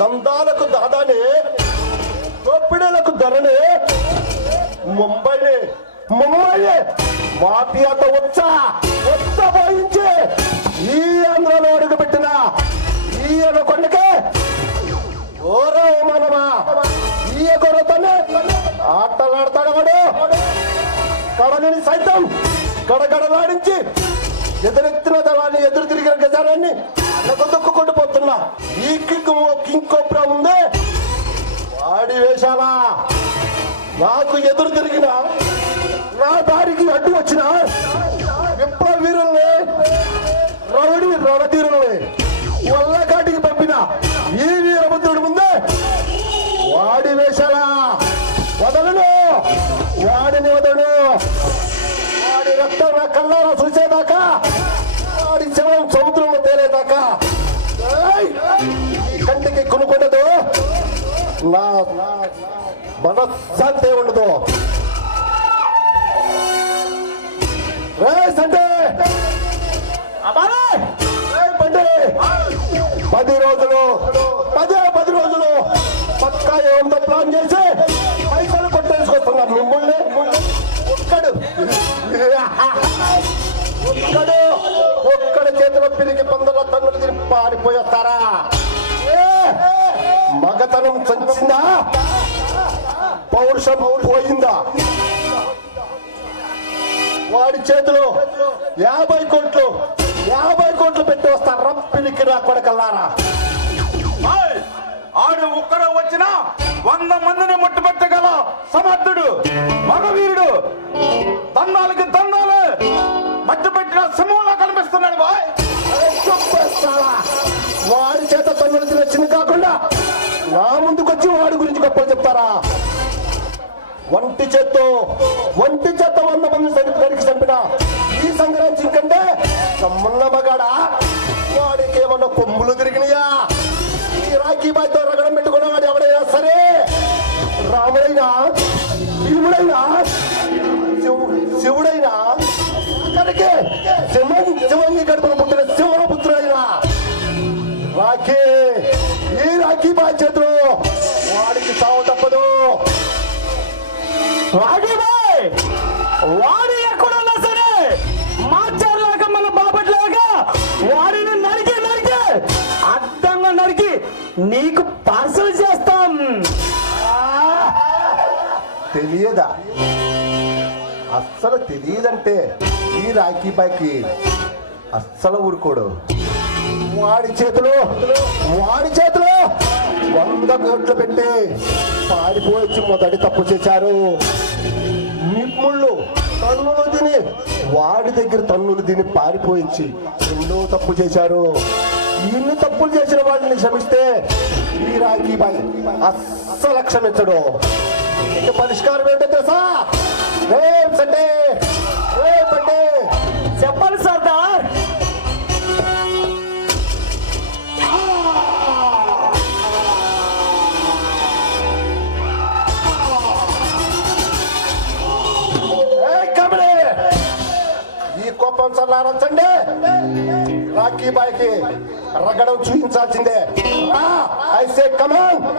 దందాలకు దాదానే, దోపిడీలకు ధరనే, ముంబైనే మాఫియాతో ఉత్సహించి ఈ ఆంధ్రలో అడుగుపెట్టిన ఈ అనుకొండకే మనమా ఈ గొర్రెతోనే ఆటలాడతాడు వాడు. కడలిని సైతం గడగడలాడించి ఎదురెత్తిన దళాన్ని ఎదురు తిరిగిన గజారాన్ని దొక్కుకుంటూ పోతున్నా ఈ కింగ్ కోబ్రా ఉందే వాడి వేషాలా. నాకు ఎదురు తిరిగిన, నా దారికి అడ్డు వచ్చిన విప్లవ వీరుల్ని, రణధీరుల్ని వల్లకాటికి పంపిన ఈ వీరభద్రుడి ముందే వాడి వేషాలా. వదలను, వాడిని వదలను. వాడి రక్తం నా కళ్ళారా చూసేదాకా, వాడి శవం సముద్రంలో తేలేదాకా కంటికి కొనుక్కుండదు, నా మనశ్శాంతి ఉండదు. అంటే 10 రోజులు పక్కా ఏముందో ప్లాన్ చేసి పైసలు కొట్టేసుకొస్తున్నారు మిమ్మల్ని. ఒక్కడ చేతిలో పిలికి 15 టన్నులు తిరిగి పారిపోయేస్తారా? మగతనం చంచిందా? పౌరుషం పోయిందా? వాడి చేతిలో 50 కోట్లు పెట్టి వస్తారు రప్పిలికి నా కొడకల్లారా. ఆడు ఒక్కడో వచ్చినా 100 మందిని ముట్టుపెట్టగల సమర్థుడు, మగవీరుడు. దండాలకి దండాలు మట్టి పెట్టిన సింహంలా కనిపిస్తున్నాడు బాయ్. వాడి చేత తన్నులు వచ్చింది కాకుండా నా ముందుకొచ్చి వాడి గురించి గొప్పలు చెప్తారా? ఒంటి చేత్తో 100 మంది సరికి చంపిన ఈ సంక్రాంతి కంటే తమ్మున్న మగాడా? వాడికి ఏమన్నా కొమ్ములు తిరిగినాయా? ఈ రాఖీ బాయ్తో రగడం పెట్టుకున్నవాడు ఎవడైనా సరే, రాముడైనా, భీముడైనా, శివుడైనా, కనుకే శివంగి గడుపున పుట్టిన సింహపుత్రుడైనా ఈ రాఖీ బాయ్ చేతులు వాడికి సావు తప్పదు. వాడు ఎక్కడున్నా సరే మార్చాలాగా మన బాపట్లాగా వాడిని నరికి అడ్డంగా నరికి నీకు పార్సల్ చేస్తాం. తెలియదా? అస్సలు తెలియదంటే ఈ రాఖీ బాయ్కి అస్సలు ఊరుకోడు. వాడి చేతులు 100 కోట్లు పెట్టి పారిపోయి మొదటి తప్పు చేశారు. నిప్పుళ్ళు తన్నులు తిని వాడి దగ్గర తన్నులు తిని పారిపోయించి రెండో తప్పు చేశారు. ఇన్ని తప్పులు చేసిన వాడిని క్షమిస్తే ఈ రాఖీ బాయ్ అస్సలు క్షమించడు. ఇక పరిష్కారం ఏంటో తెలుసా? రేపంటే చెప్పాలి సర్దార్. ఈ కోపం చల్లారచ్చండి. రాఖీ బాయ్కి రగడం చూపించాల్సిందే. I say come on.